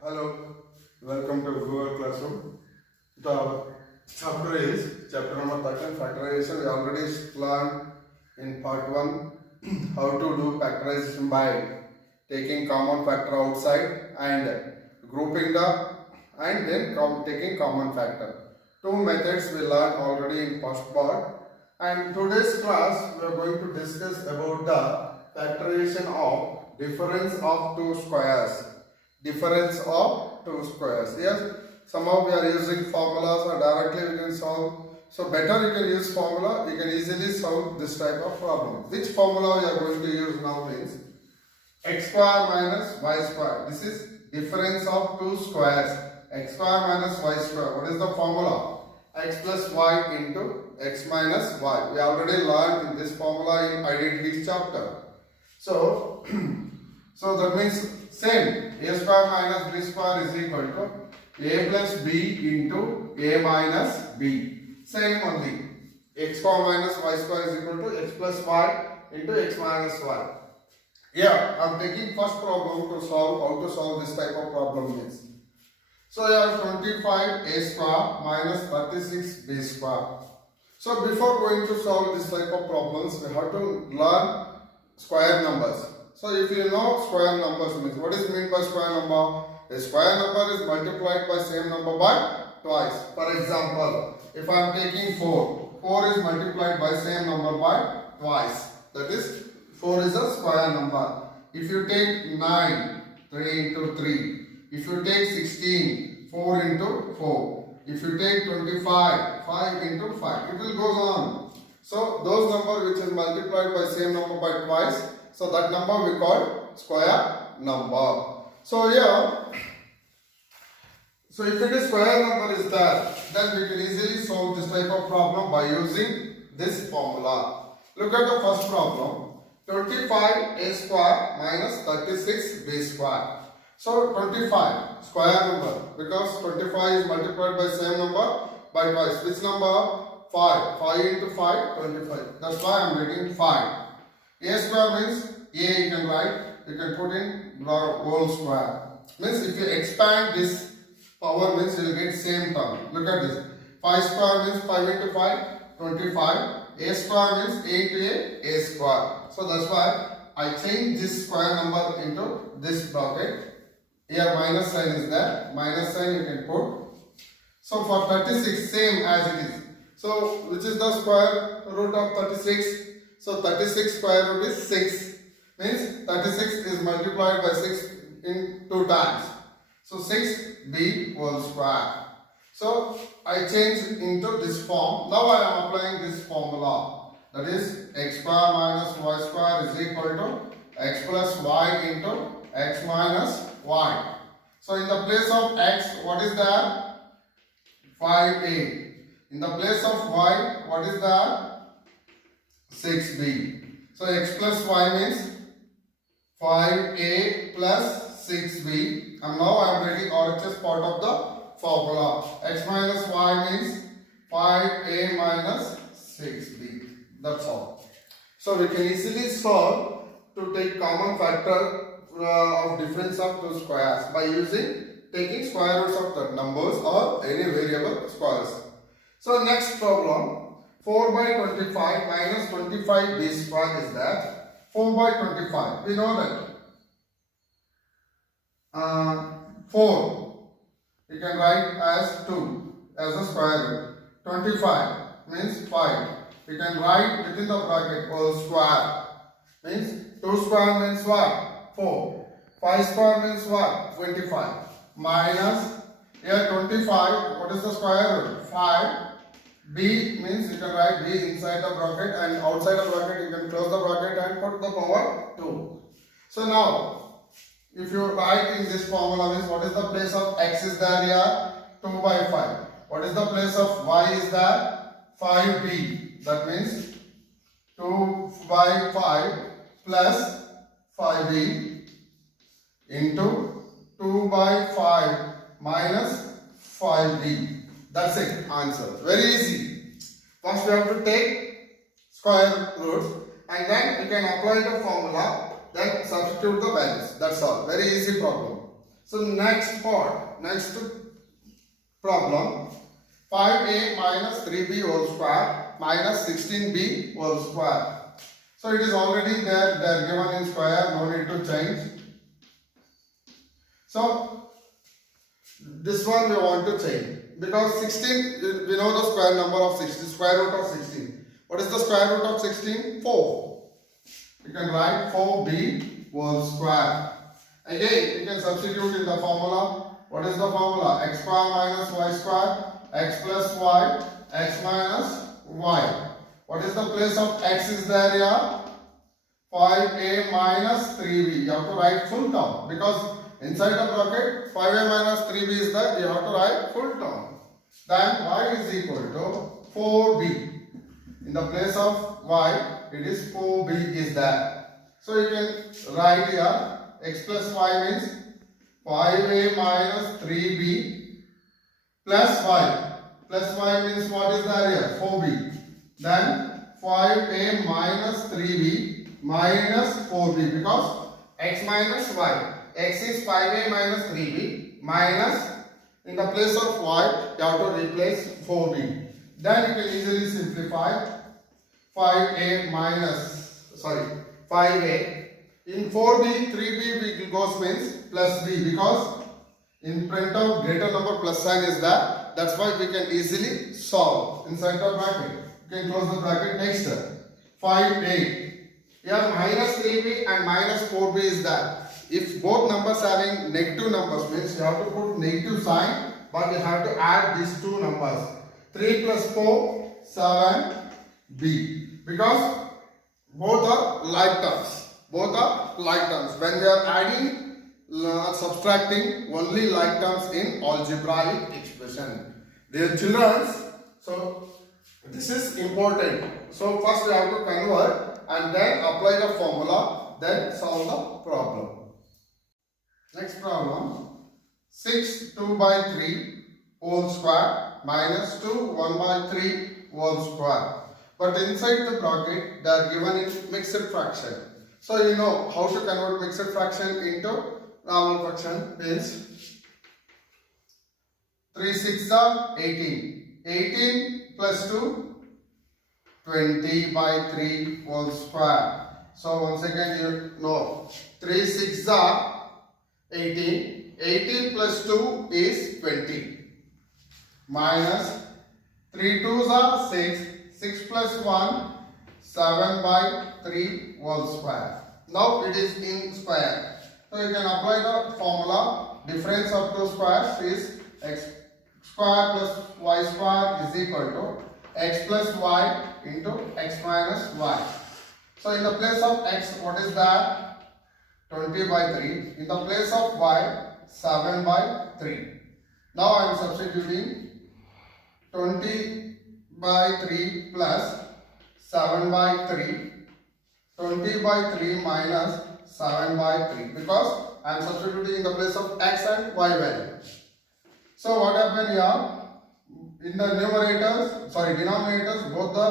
Hello, welcome to Google Classroom. The chapter is chapter number 13, factorization. We already learned in part 1 how to do factorization by taking common factor outside and grouping the and then taking common factor. Two methods we learned already in first part, and today's class we are going to discuss about the factorization of difference of two squares. Difference of two squares. Yes, somehow we are using formulas or directly we can solve. So better you can use formula, you can easily solve this type of problem. Which formula we are going to use now means x square minus y square. This is difference of two squares. X square minus y square. What is the formula? X plus y into x minus y. We already learned in this formula in identity chapter. So that means same, a square minus b square is equal to a plus b into a minus b. Same only. X square minus y square is equal to x plus y into x minus y. Yeah, I am taking first problem to solve how to solve this type of problem is. So I have 25 a square minus 36 b square. So before going to solve this type of problems, we have to learn square numbers. So if you know square numbers means, what is meant by square number? A square number is multiplied by same number by twice. For example, if I am taking 4, 4 is multiplied by same number by twice. That is 4 is a square number. If you take 9, 3 into 3. If you take 16, 4 into 4. If you take 25, 5 into 5. It will go on. So those numbers which is multiplied by same number by twice, so that number we call square number. So here, so if it is square number is there, then we can easily solve this type of problem by using this formula. Look at the first problem. 25 a square minus 36 b square. So 25 square number, because 25 is multiplied by same number by twice. Which number? 5. 5 into 5, 25. That's why I am writing 5. A square means a you can write, you can put in the whole square. Means if you expand this power means you will get same term. Look at this. 5 square means 5 into 5, 25. A square means a into a square. So that's why I change this square number into this bracket. Here minus sign is there. Minus sign you can put. So for 36 same as it is. So which is the square root of 36? So 36 square root is 6. Means 36 is multiplied by 6 in 2 times. So 6b whole square. So I change into this form. Now I am applying this formula. That is x square minus y square is equal to x plus y into x minus y. So in the place of x, what is that? 5a. In the place of y, what is that? 6b. So x plus y means 5a plus 6b. And now I am writing RHS part of the formula. X minus y means 5a minus 6b. That's all. So we can easily solve to take common factor of difference of two squares by taking square roots of the numbers or any variable squares. So next problem, 4 by 25 minus 25 b square is that 4 by 25. We know that 4 we can write as 2 as a square root. 25 means 5. We can write within the bracket whole square. Means 2 square means what? 4. 5 square means what? 25. Minus here 25. What is the square root? 5. B means you can write B inside the bracket, and outside the bracket you can close the bracket and put the power 2. So now, if you write in this formula means what is the place of x is there here? 2 by 5. What is the place of y is there? 5b. That means 2 by 5 plus 5b into 2 by 5 minus 5b. That's it, answer. Very easy. First we have to take square roots and then we can apply the formula, then substitute the values. That's all. Very easy problem. So next problem, 5a minus 3b whole square minus 16b whole square. So it is already there, they are given in square, no need to change. So this one we want to change because 16, we know the square number of 16, square root of 16. What is the square root of 16? 4. You can write 4b whole square. Again, you can substitute in the formula. What is the formula? X square minus y square, x plus y, x minus y. What is the place of x is there here? 5a minus 3b. You have to write full term because inside the bracket 5a minus 3b is there. You have to write full term. Then y is equal to 4b. In the place of y, it is 4b is there. So you can write here x plus y means 5a minus 3b plus y. Plus y means what is there here? 4b. Then 5a minus 3b minus 4b because x minus y. X is 5a minus 3b minus, in the place of y, you have to replace 4b. Then you can easily simplify 5a. In 4b, 3b goes means plus b because in front of greater number plus sign is there. That's why we can easily solve inside the bracket. You can close the bracket. Next, 5a. Here minus 3b and minus 4b is there. If both numbers having negative numbers means you have to put negative sign, but you have to add these two numbers. 3 plus 4, 7b. Because both are like terms. Both are like terms. When we are adding, subtracting, only like terms in algebraic expression. Dear children, so this is important. So first we have to convert and then apply the formula, then solve the problem. Next problem, 6 2 by 3 whole square minus 2 1 by 3 whole square. But inside the bracket they are given in mixed fraction. So you know how to convert mixed fraction into normal fraction means 3 6 are 18. 18 plus 2, 20 by 3 whole square. So once again you know 3 6 are 18. 18 plus 2 is 20. Minus 3 2s are 6. 6 plus 1, 7 by 3 whole square. Now it is in square. So you can apply the formula. Difference of two squares is x square plus y square is equal to x plus y into x minus y. So in the place of x, what is that? 20 by 3. In the place of y, 7 by 3. Now I am substituting 20 by 3 plus 7 by 3. 20 by 3 minus 7 by 3 because I am substituting in the place of x and y value. So what happened here? In the denominators, both the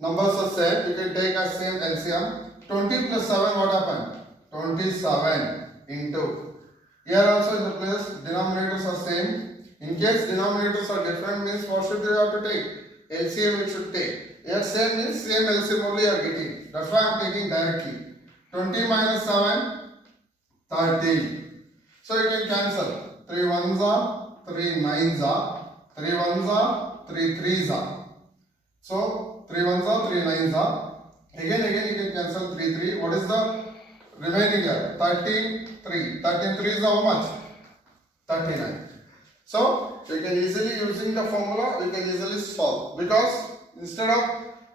numbers are same. You can take as same LCM. 20 plus 7, what happened? 27 into. Here also in the place denominators are same. In case denominators are different means what should you have to take? LCM it should take. Here same means same LCM only you are getting. That's why I am taking directly. 20 minus 7, 13. So you can cancel. 3 1s are, 3 9s are, 3 1s are, 3 3s are. So 3 1s are, 3 9s are. Again you can cancel 3 3. What is the remaining here? 13 3. 13 3 is how much? 39. So you can easily, using the formula, you can easily solve because instead of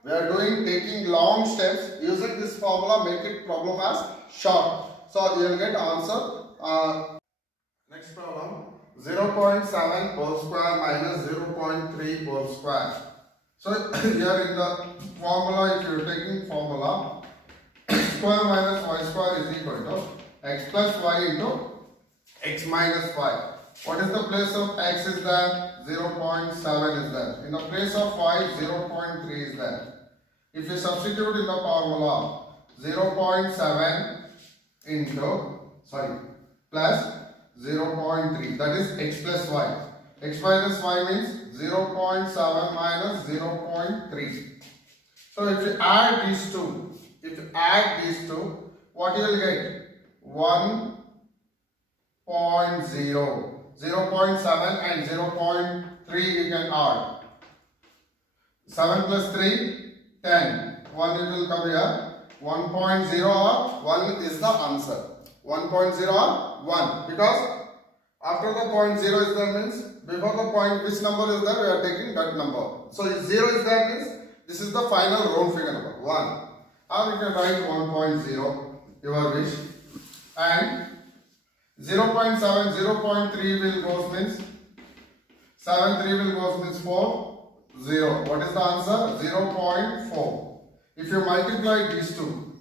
we are taking long steps, using this formula make it problem as short. So you will get answer. Next problem, 0.7 whole square minus 0.3 whole square. So here in the formula, if you are taking formula, square minus y square is equal to x plus y into x minus y. What is the place of x is there? 0.7 is there. In the place of y, 0.3 is there. If you substitute in the formula 0.7 into, plus 0.3. That is x plus y. X minus y means 0.7 minus 0.3. So if you add these two, what you will get? 1.0. 0.7 and 0.3 you can add. 7 plus 3, 10. 1 it will come here. 1.0 or 1 is the answer. 1.0 or 1. Because after the point 0 is there means before the point which number is there we are taking that number. So if 0 is there means this is the final round figure number 1. Or you can write 1.0 your wish. And 0.7, 0.3 will go means 7, 3 will go means 4, 0. What is the answer? 0.4. If you multiply these two,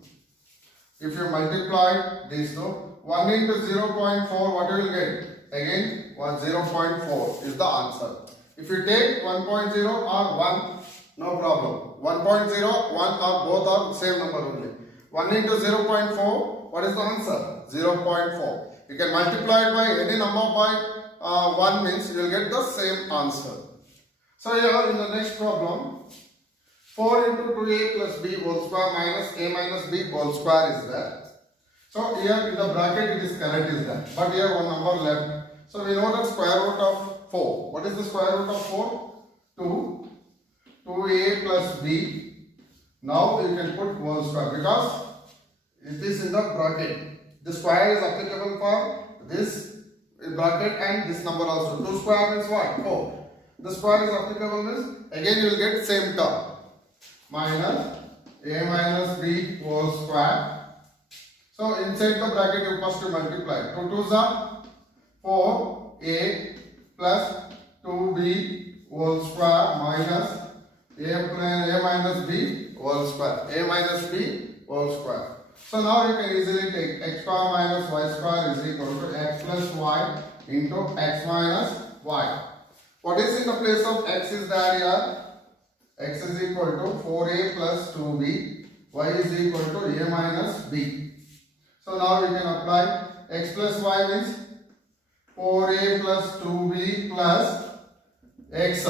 1 into 0.4, what you will get? Again, 0.4 is the answer. If you take 1.0 or 1, no problem. 1.0, 1 or both are same number only. 1 into 0.4, what is the answer? 0.4. You can multiply it by any number by 1 means you will get the same answer. So here in the next problem, 4 into 2a plus b whole square minus a minus b whole square is there. So here in the bracket it is correct is there. But here one number left. So we know the square root of 4. What is the square root of 4? 2. 2a plus b. Now you can put whole square because it is in the bracket. The square is applicable for this bracket and this number also. 2 square means what? 4. The square is applicable means again you will get same term. Minus a minus b whole square. So inside the bracket you first multiply. 2 2s are 4a plus 2b whole square minus a minus b whole square. A minus b whole square. So now you can easily take x square minus y square is equal to x plus y into x minus y. What is in the place of x is there here? X is equal to 4a plus 2b, y is equal to a minus b. So now we can apply x plus y means 4a plus 2b plus x.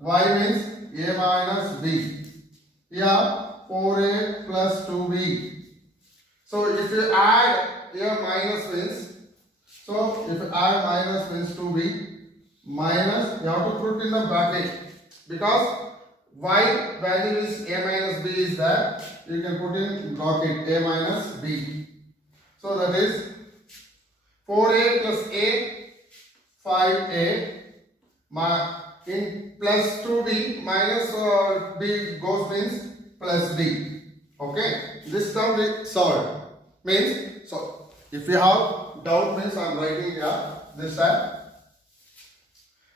Y means a minus b. Here 4a plus 2b. So if you add here minus means, so if you add minus means 2b, minus you have to put in the bracket because y value is a minus b is there, you can put in bracket a minus b. So that is 4a plus a, 5a, in plus 2b minus b goes means plus b. Okay, this term is solved. Means, so if you have doubt means I am writing here this time.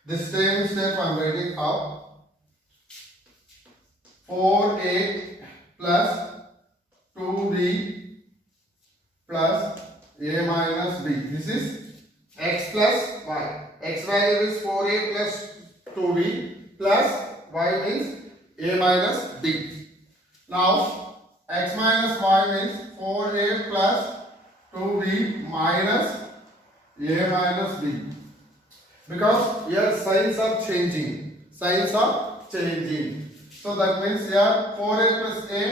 This same step I am writing up. 4a plus 2b plus a minus b. This is x plus y. X value is 4a plus 2b plus y means a minus b. Now x minus y means 4a plus 2b minus a minus b. Because here signs are changing. So that means here 4a plus a,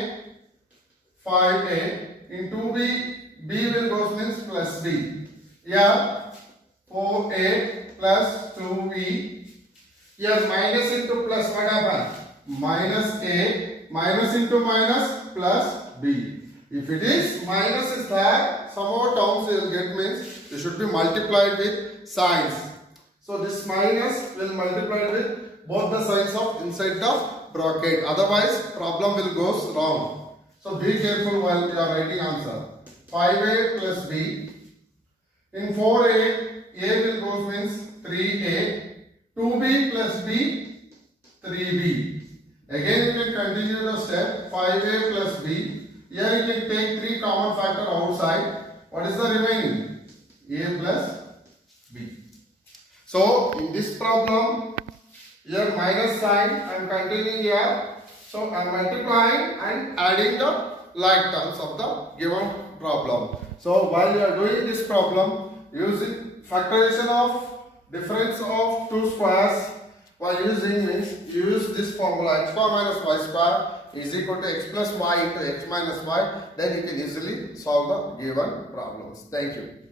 5a, in 2b, b will go means plus b. Here 4a plus 2b, here minus into plus what happens? Minus a, minus into minus plus b. If it is minus is there, some more terms you will get means they should be multiplied with signs. So this minus will multiply with both the signs of inside the bracket. Otherwise problem will go wrong. So be careful while you are writing answer. 5a plus b. In 4a, a will go means 3a. 2b plus b, 3b. Again you can continue the step. 5a plus b. Here you can take 3 common factor outside. What is the remaining? A plus b. So in this problem, here minus sign I am continuing here. So I am multiplying and adding the like terms of the given problem. So while you are doing this problem, using factorization of difference of two squares by using means you use this formula x square minus y square is equal to x plus y into x minus y, then you can easily solve the given problems. Thank you.